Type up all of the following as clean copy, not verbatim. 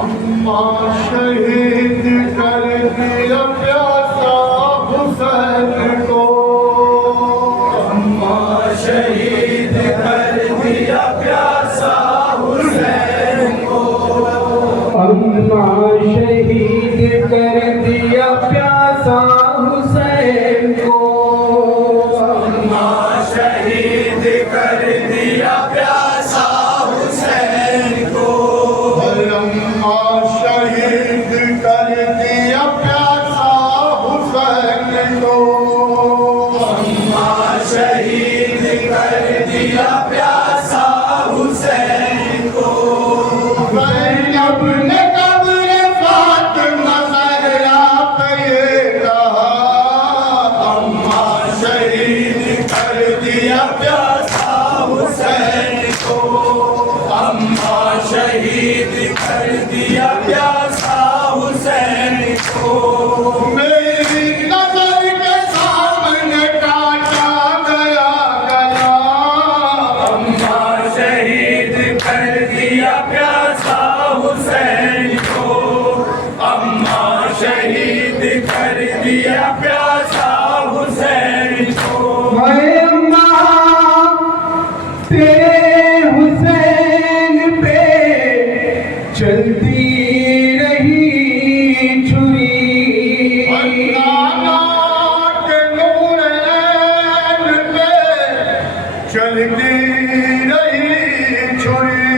अम्मा शहीद कर दिया प्यासा हुसैन को, अम्मा शहीद कर दिया प्यासा हुसैन को, अम्मा शहीद कर दिया प्यासा हुसैन को, अम्मा शहीद कर दिया प्यासा हुसैन को, अम्मा शहीद कर दिया प्यासा हुसैन को, अम्मा शहीद कर दिया प्यासा हुसैन को, ज़ैनब ने कब्र फातिमा ज़हरा पे ये कहा, अम्मा शहीद कर दिया प्यासा हुसैन को, अम्मा शहीद कर दिया प्यासा हुसैन को, मेरी नजर के सामने काटा गया गला, अम्मा शहीद कर दिया प्यासा हुसैन को, अम्मा शहीद कर दिया प्यासा हुसैन को, हाय अम्मा तेरे हुसैन पे चलती रही छुरी, नाना के नूरैन पे चलती रही छुरी,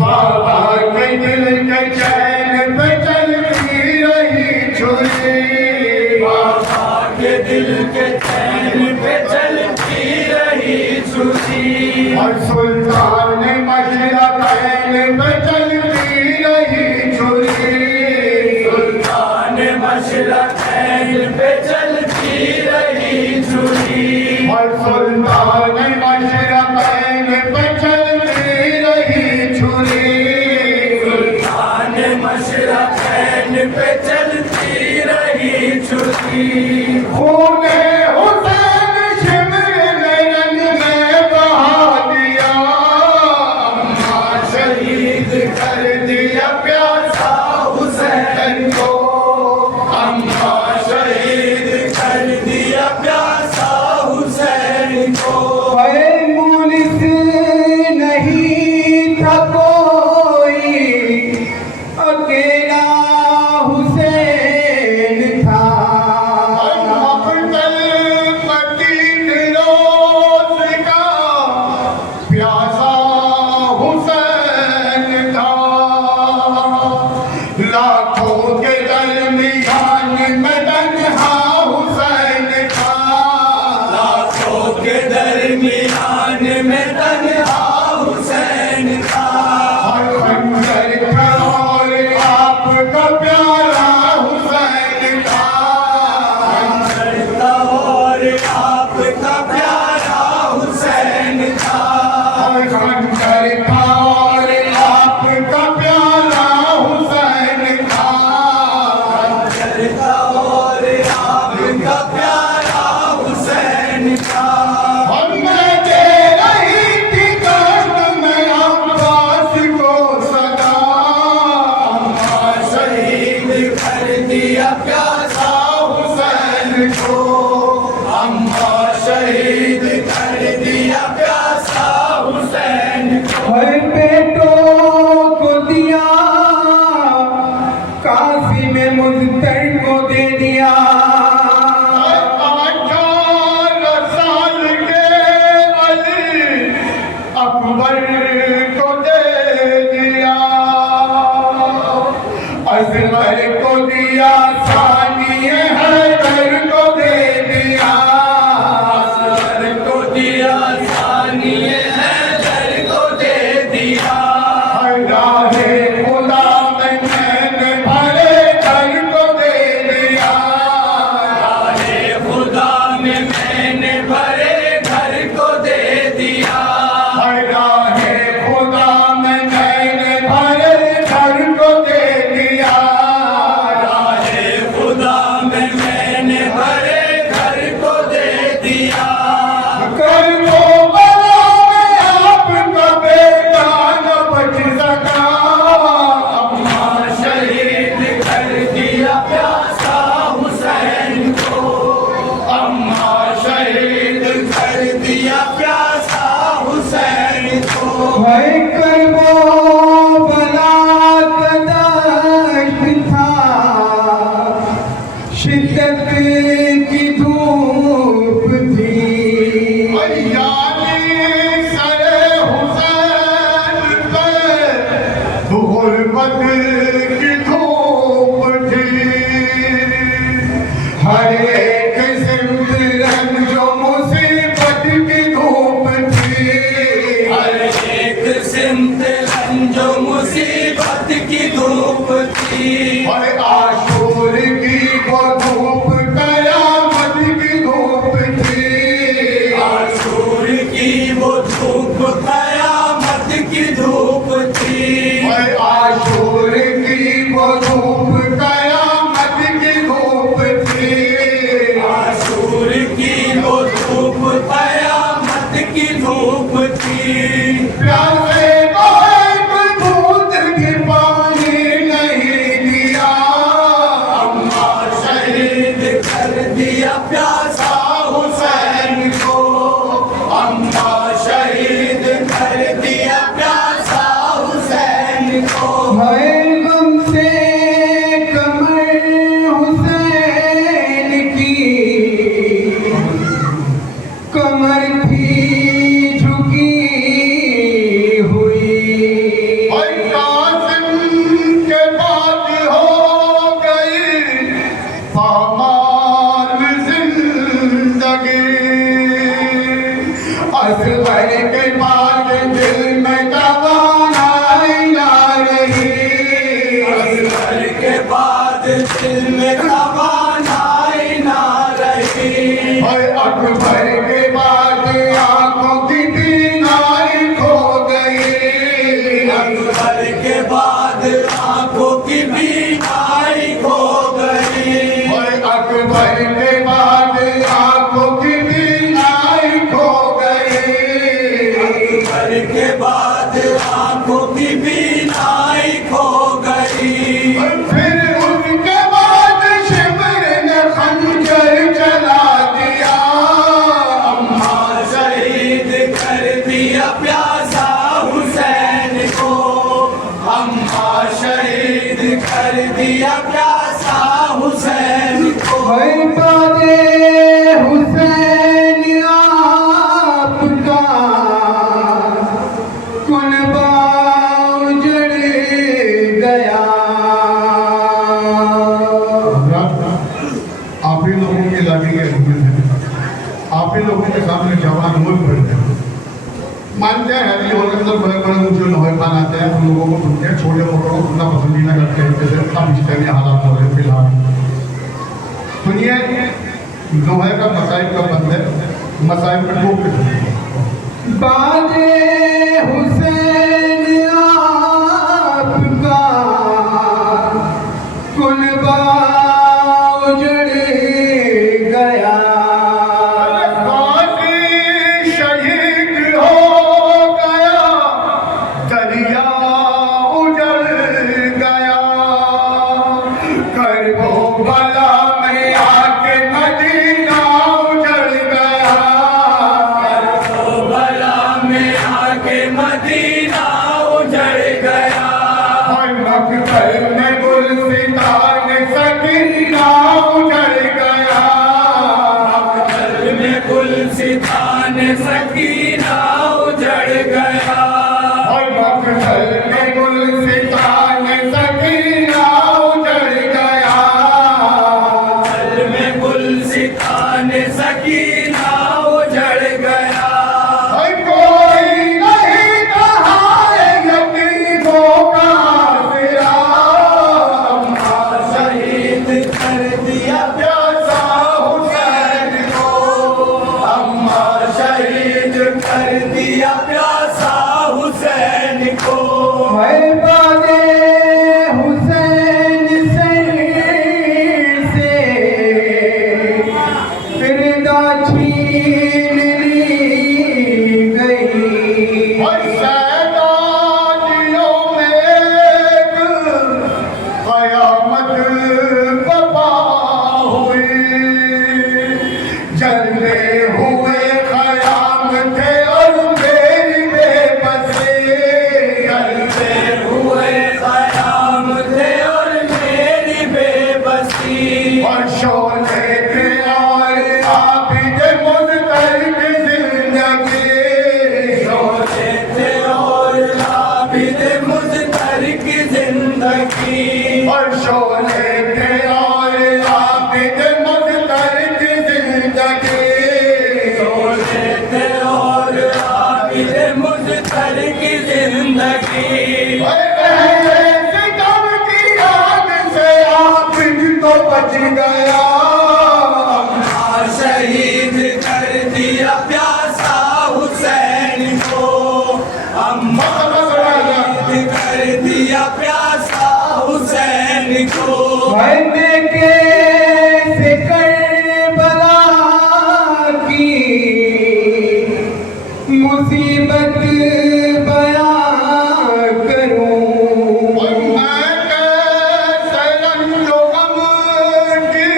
बाबा के दिल के चैन पे चलती रही छुरी, बाबा के दिल के चैन पे चलती रही छुरी, और सुल्तान मशरक़ैन पे चलती रही छुरी, सुल्तान मशरक़ैन पे चलती रही छुरी, और सुल्तान मशरक़ैन पे चलती रही छुरी, सुल्तान मशरक़ैन पे चलती रही छुरी, खूने हुसैन शिमर में रंग में बहा दिया, अम्मा शहीद कर दिया प्यासा हुसैन को, अम्मा शहीद कर दिया प्यासा हुसैन को, हाय मुनिस नहीं था कोई अकेला हुसैन था, मक़तल मदीन रोज़ का प्यासा हुसैन था, गुर्बत की धूप थी हर एक सिमत रंजो मुसीबत की धूप थी हर एक सिमत रंजो मुसीबत की धूप थी और आशूर की वो धूप कयामत की धूप थी आशूर की वो धूप कयामत की धूप थी और आशूर की वो धूप कयामत की धूप थी आशूर की वो धूप कयामत की धूप थी प्यासे को एक बूंद भी पानी नहीं दिया अम्मा शहीद कर दिया प्यासा हुसैन को अम्मा शहीद कर दिया प्यासा हुसैन को है गम से कमर हुसैन की कमर थी झुकी हुई और कासिम के बाद हो गई पामाल जिंदगी असगर के बाद दिल में तवानाई ना रही असगर के बाद दिल में तवानाई ना रही और अकबर के बाद आंखों की बीनाई खो गई अकबर के बाद आंखों की बीनाई खो गई और अकबर के बाद आंखों की बीनाई खो गई अकबर के बाद आंखों की बीनाई खो गई और फिर उसके बाद शिमर ने खंजर चला दिया अम्मा शहीद कर दिया प्यासा हुसैन को अम्मा शहीद कर दिया प्यासा हुसैन को है बादे हुसैन आपका कुनबा उजड़ गया आप ही लोगों के लगेंगे आप ही लोगों के सामने जवान मुल्क बढ़ गए मानते हैं हरी और अंदर बड़े बड़े ऊंचे लोहे खान आते हैं उन लोगों को सुनते हैं छोटे मोटों को सुनना पसंद ही ना करते हैं जैसे अब इस टाइम हालात हो रहे हैं फिलहाल सुनिए लोहे का मसाइब का बंद है मसाइब में खूब कुछ बादे हुसैन आपका कुनबा उजड़ गया शहीद हो गया दरिया उजड़ गया करबला में आके मदीना उजड़ गया करबला में आके मदीना उजड़ गया और मकबल में गुलसितान सकीना उजड़ गया मकबल में गुलसितान सकीना उजड़ गया और मकबल में गुलसितान सकीना उजड़ गया मकबल में गुलसितान सकीना उजड़ गया और कोई नहीं कहा है यतीमों का आसरा बच गया। शहीद कर दिया प्यासा हुसैन को, अम्मा शहीद कर दिया प्यासा हुसैन को। मरने के से करबला की मुसीबत बयां करूं। और मैं कैसे रंजो गम की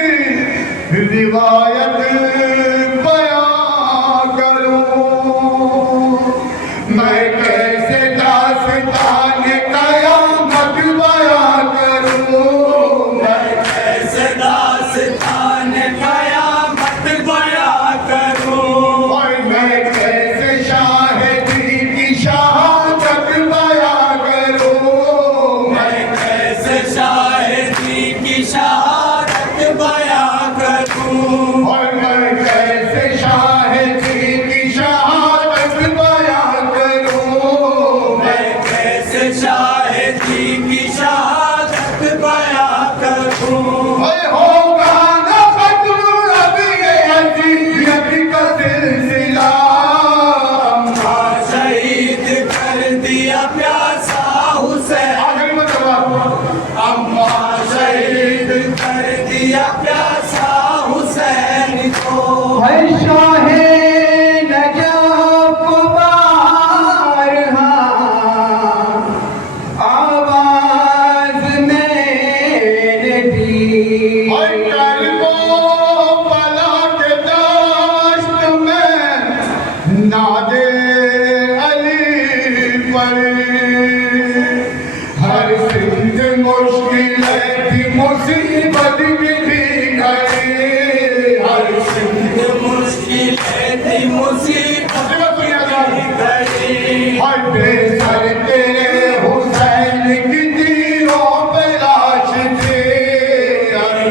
रिवायत बयां करूं। मैं कैसे दास्तान कयामत बयां करूं। मैं कैसे दास्तान कयामत बयां करूं। और मैं कैसे शाहिदी की शहादत बयां करूं। मैं कैसे शाहिदी की शहादत बयां करूं। और मैं कैसे शाहिदी की शहादत बयां करूं। मैं कैसे शाहिदी की शहादत बयां करूं। मैं होगा न खत्म अब ये अज़ियत का सिलसिला। अम्मा शहीद कर दिया प्यासा हुसैन, आगे बताओ। अम्मा शहीद कर दिया प्यासा हुसैन को। हर शाहे नजफ को बारहा आवाज मैंने दी। और कल्बो बला के दाश्त में नादे अली पड़ी। हर सिंध मुश्किल थी मुसीबत की थी घड़ी। हर सिंध मुश्किल थी मुसीबत की घड़ी। हर बेसर तेरे हुसैन की तीरों पे लाश थी।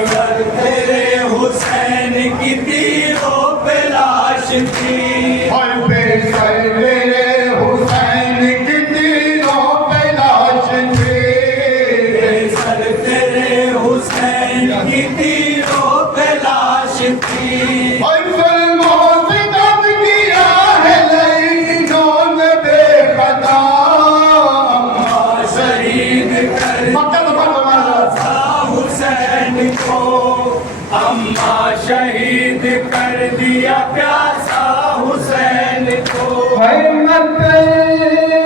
सर तेरे हुसैन की तीरों पे लाश थी। और बेसर तेरे हुसैन की तीरों पे लाश थी। सर तेरे हुसैन की तीरों पे लाश थी। और जुल्मों से दब किया है लईनों ने बेखता। शहीद कर प्यासा हुसैन को, अम्मा शहीद कर दिया प्यासा हुसैन को। हर मक्तल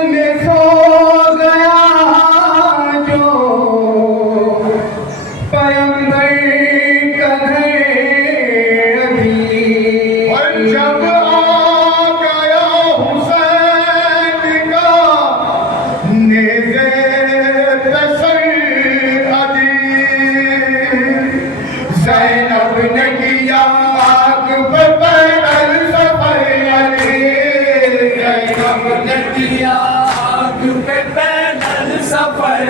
में सो गया जो पैगंबर का घर अभी। और जब आ गया हुसैन का नेज़े पे सर अदी। ज़ैनब ने किया आग पे पैदल सफर अली। ज़ैनब ने किया आग पे पैदल सफर